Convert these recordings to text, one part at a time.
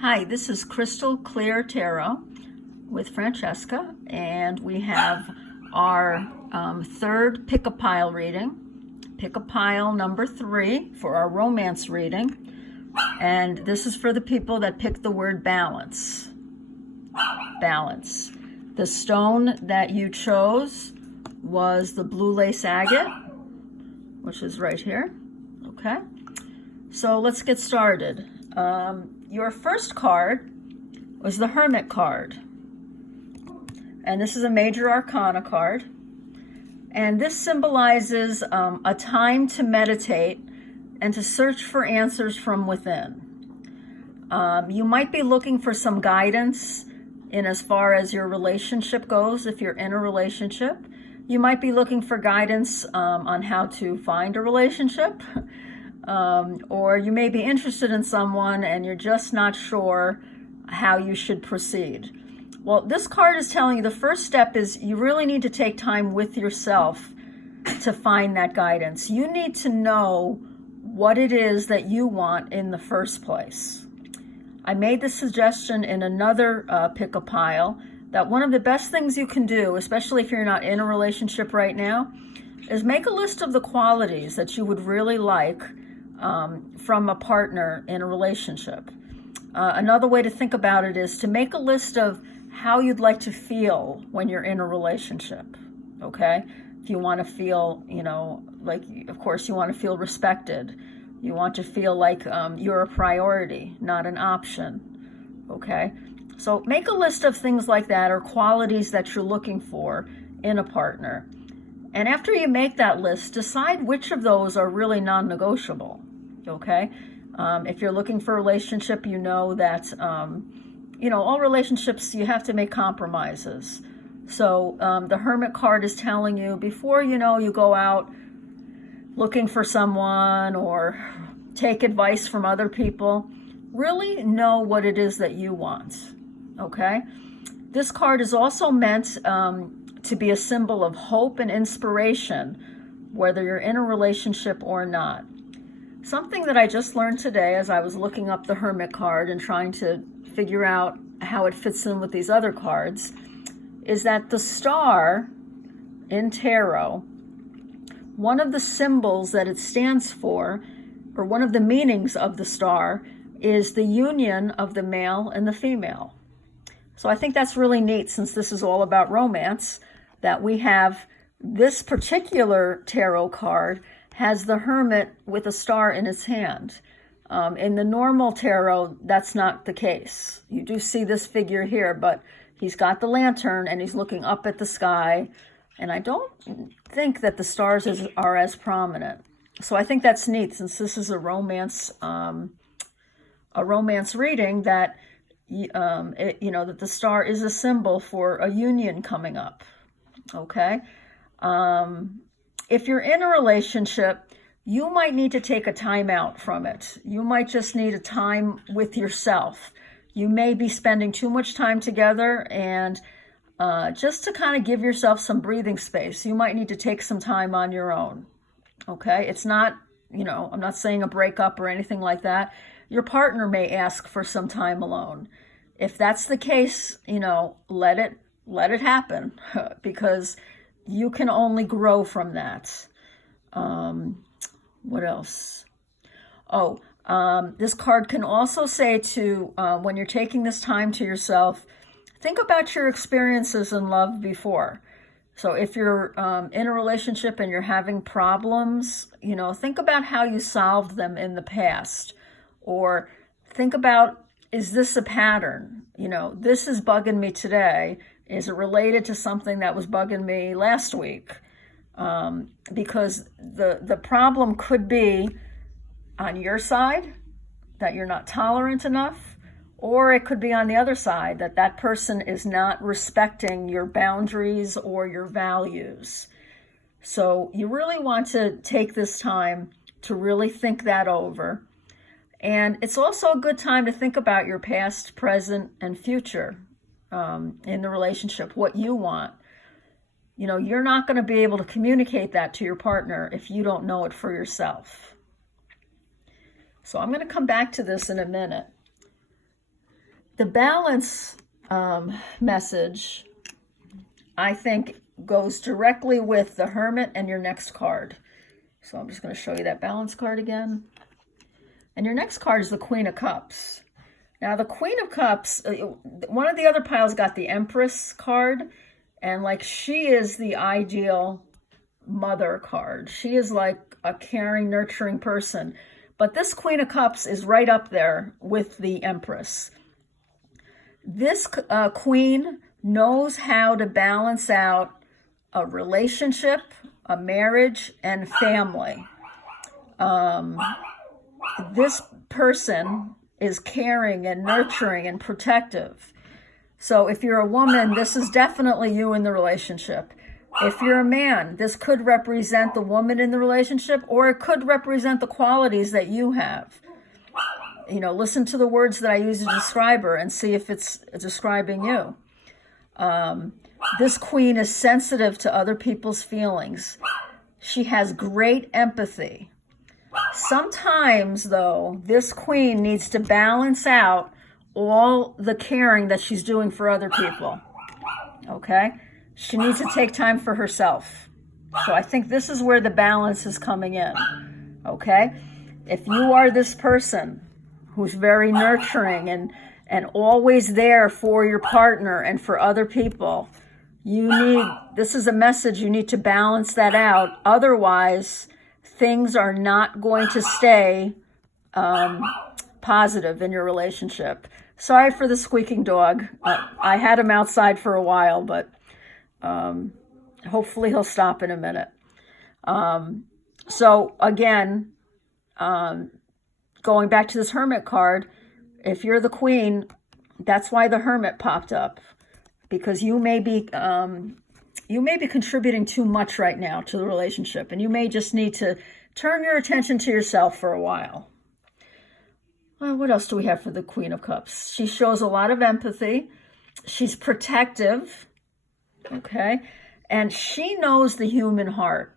Hi, this is Crystal Clear Tarot with Francesca, and we have our third pick-a-pile reading, pick-a-pile number 3 for our romance reading, and this is for the people that picked the word balance. Balance. The stone that you chose was the blue lace agate, which is right here. Okay, so let's get started. Your first card was the Hermit card. And this is a major arcana card. And this symbolizes a time to meditate and to search for answers from within. You might be looking for some guidance in as far as your relationship goes, if you're in a relationship. You might be looking for guidance on how to find a relationship. Or you may be interested in someone and you're just not sure how you should proceed. Well, this card is telling you the first step is you really need to take time with yourself to find that guidance. You need to know what it is that you want in the first place. I made the suggestion in another pick-a-pile that one of the best things you can do, especially if you're not in a relationship right now, is make a list of the qualities that you would really like from a partner in a relationship. Another way to think about it is to make a list of how you'd like to feel when you're in a relationship, okay? If you want to feel, like, of course, you want to feel respected. You want to feel like you're a priority, not an option, okay? So make a list of things like that or qualities that you're looking for in a partner. And after you make that list, decide which of those are really non-negotiable, okay? If you're looking for a relationship, you know that, all relationships, you have to make compromises. So the Hermit card is telling you before, you go out looking for someone or take advice from other people, really know what it is that you want, okay? This card is also meant to be a symbol of hope and inspiration, whether you're in a relationship or not. Something that I just learned today as I was looking up the Hermit card and trying to figure out how it fits in with these other cards is that the star in tarot, one of the symbols that it stands for, or one of the meanings of the star, is the union of the male and the female. So I think that's really neat, since this is all about romance, that we have this particular tarot card has the Hermit with a star in his hand. In the normal tarot, that's not the case. You do see this figure here, but he's got the lantern and he's looking up at the sky. And I don't think that the stars are as prominent. So I think that's neat, since this is a romance reading, that that the star is a symbol for a union coming up. Okay. If you're in a relationship, you might need to take a time out from it. You might just need a time with yourself. You may be spending too much time together, and just to kind of give yourself some breathing space, you might need to take some time on your own. Okay? It's not, I'm not saying a breakup or anything like that. Your partner may ask for some time alone. If that's the case, let it happen, because you can only grow from that. What else? This card can also say to, when you're taking this time to yourself, think about your experiences in love before. So if you're in a relationship and you're having problems, think about how you solved them in the past. Or think about, is this a pattern? This is bugging me today. Is it related to something that was bugging me last week? Because the problem could be on your side, that you're not tolerant enough, or it could be on the other side, that person is not respecting your boundaries or your values. So you really want to take this time to really think that over. And it's also a good time to think about your past, present, and future in the relationship, what you want. You're not going to be able to communicate that to your partner if you don't know it for yourself. So I'm going to come back to this in a minute. The balance message, I think, goes directly with the Hermit and your next card. So I'm just going to show you that balance card again. And your next card is the Queen of Cups. Now, the Queen of Cups, one of the other piles got the Empress card, and like she is the ideal mother card. She is like a caring, nurturing person. But this Queen of Cups is right up there with the Empress. This queen knows how to balance out a relationship, a marriage, and family. This person is caring and nurturing and protective. So if you're a woman, this is definitely you in the relationship. If you're a man, this could represent the woman in the relationship, or it could represent the qualities that you have. You know, listen to the words that I use to describe her and see if it's describing you. This queen is sensitive to other people's feelings. She has great empathy. Sometimes, though, this queen needs to balance out all the caring that she's doing for other people. Okay? She needs to take time for herself. So I think this is where the balance is coming in. Okay? If you are this person who's very nurturing and always there for your partner and for other people, this is a message, you need to balance that out. Otherwise, things are not going to stay positive in your relationship. Sorry for the squeaking dog. I had him outside for a while, but hopefully he'll stop in a minute. So again, going back to this Hermit card, if you're the queen, that's why the Hermit popped up, because you may be contributing too much right now to the relationship, and you may just need to turn your attention to yourself for a while. Well, what else do we have for the Queen of Cups? She shows a lot of empathy. She's protective, okay? And she knows the human heart.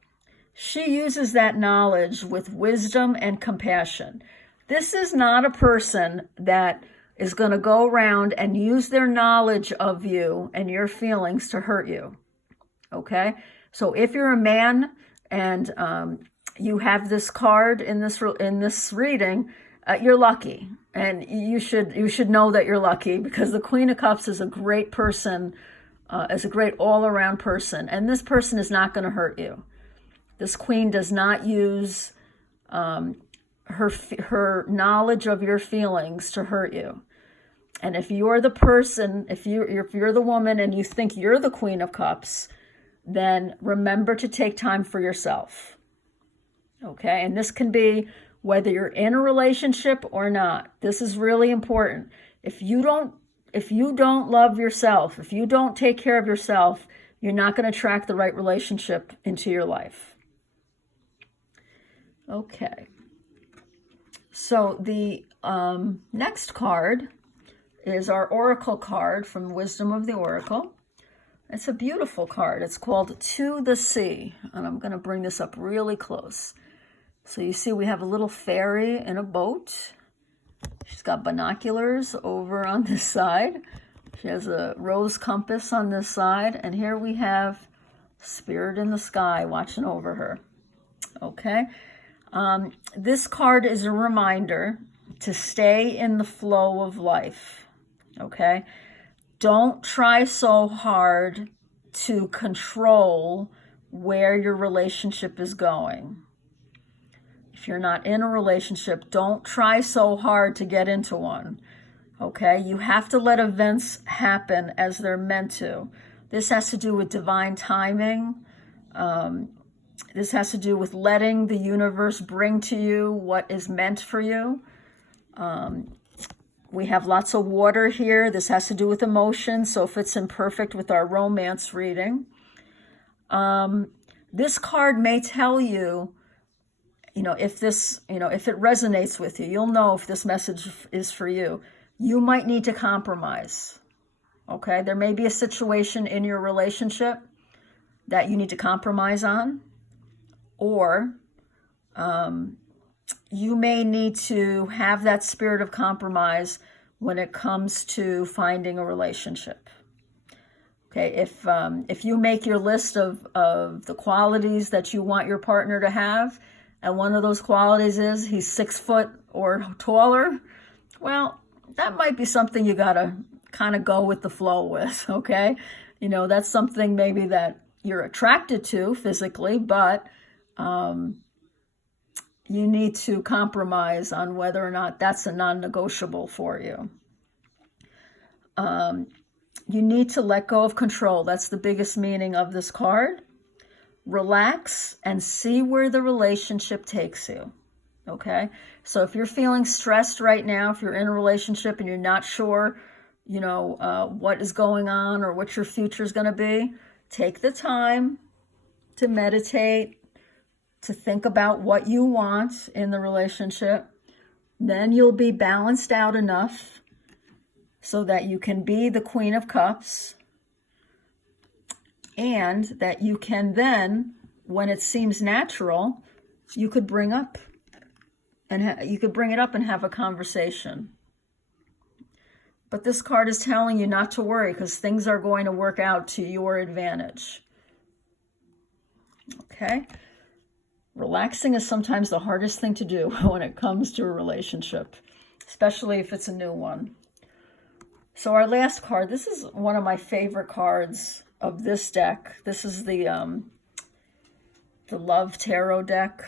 She uses that knowledge with wisdom and compassion. This is not a person that is going to go around and use their knowledge of you and your feelings to hurt you, okay? So if you're a man and you have this card in this reading, you're lucky, and you should know that you're lucky, because the Queen of Cups is a great person, is a great all-around person, and this person is not going to hurt you. This queen does not use her knowledge of your feelings to hurt you. And if you're the person, if you're the woman and you think you're the Queen of Cups, then remember to take time for yourself. Okay, and this can be whether you're in a relationship or not. This is really important. If you don't love yourself, if you don't take care of yourself, you're not going to attract the right relationship into your life. Okay. So the next card is our Oracle card from Wisdom of the Oracle. It's a beautiful card. It's called To the Sea, and I'm going to bring this up really close. So you see we have a little fairy in a boat. She's got binoculars over on this side. She has a rose compass on this side. And here we have Spirit in the sky watching over her. Okay. This card is a reminder to stay in the flow of life. Okay. Don't try so hard to control where your relationship is going. If you're not in a relationship, don't try so hard to get into one, okay? You have to let events happen as they're meant to. This has to do with divine timing. This has to do with letting the universe bring to you what is meant for you. We have lots of water here. This has to do with emotions, so it fits in perfect with our romance reading. This card may tell you, if it resonates with you, you'll know if this message is for you. You might need to compromise, okay? There may be a situation in your relationship that you need to compromise on, or you may need to have that spirit of compromise when it comes to finding a relationship. Okay, if you make your list of the qualities that you want your partner to have, and one of those qualities is he's 6 foot or taller, well, that might be something you gotta kind of go with the flow with, okay? You know, that's something maybe that you're attracted to physically, but you need to compromise on whether or not that's a non-negotiable for you. You need to let go of control. That's the biggest meaning of this card. Relax and see where the relationship takes you. Okay? So if you're feeling stressed right now, if you're in a relationship and you're not sure, you know, what is going on or what your future is going to be, take the time to meditate, to think about what you want in the relationship. Then you'll be balanced out enough so that you can be the Queen of Cups, and that you can then, when it seems natural, you could bring up and you could bring it up and have a conversation. But this card is telling you not to worry, because things are going to work out to your advantage. Okay? Relaxing is sometimes the hardest thing to do when it comes to a relationship, especially if it's a new one. So our last card, this is one of my favorite cards of this deck. This is the Love Tarot deck,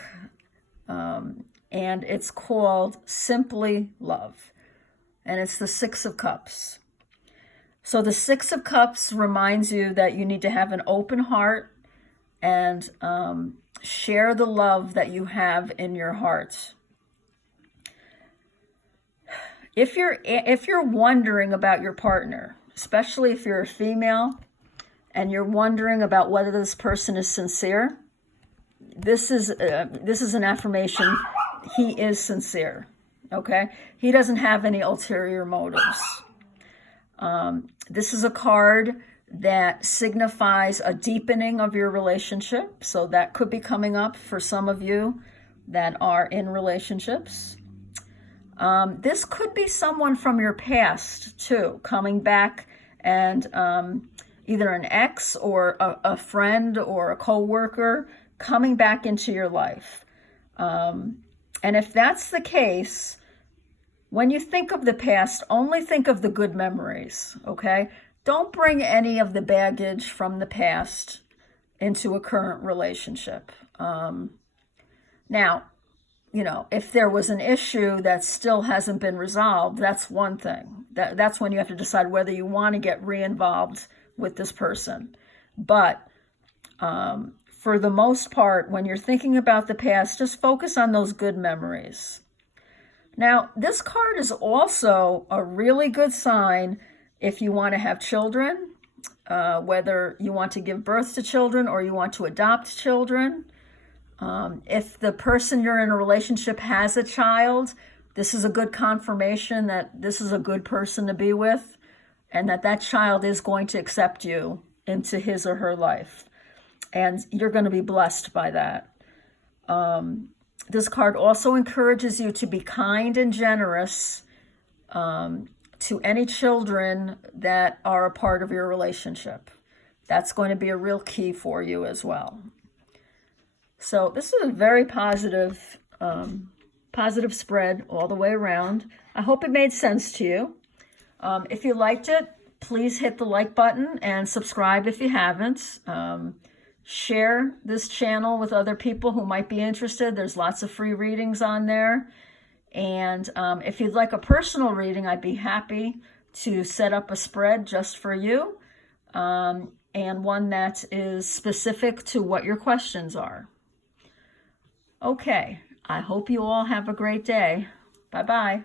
and it's called Simply Love, and it's the 6 of Cups. So the 6 of Cups reminds you that you need to have an open heart and share the love that you have in your heart. If you're wondering about your partner, especially if you're a female and you're wondering about whether this person is sincere, this is an affirmation. He is sincere. Okay, he doesn't have any ulterior motives. This is a card that signifies a deepening of your relationship. So that could be coming up for some of you that are in relationships. This could be someone from your past too, coming back, and either an ex or a friend or a coworker coming back into your life. And if that's the case, when you think of the past, only think of the good memories, okay? Don't bring any of the baggage from the past into a current relationship. Now, you know, if there was an issue that still hasn't been resolved, that's one thing. That's when you have to decide whether you want to get re-involved with this person. But for the most part, when you're thinking about the past, just focus on those good memories. Now, this card is also a really good sign if you want to have children, whether you want to give birth to children or you want to adopt children. If the person you're in a relationship has a child, this is a good confirmation that this is a good person to be with, and that child is going to accept you into his or her life. And you're going to be blessed by that. This card also encourages you to be kind and generous to any children that are a part of your relationship. That's going to be a real key for you as well. So this is a very positive spread all the way around. I hope it made sense to you. If you liked it, please hit the like button and subscribe if you haven't. Share this channel with other people who might be interested. There's lots of free readings on there. And if you'd like a personal reading, I'd be happy to set up a spread just for you, and one that is specific to what your questions are. Okay, I hope you all have a great day. Bye-bye.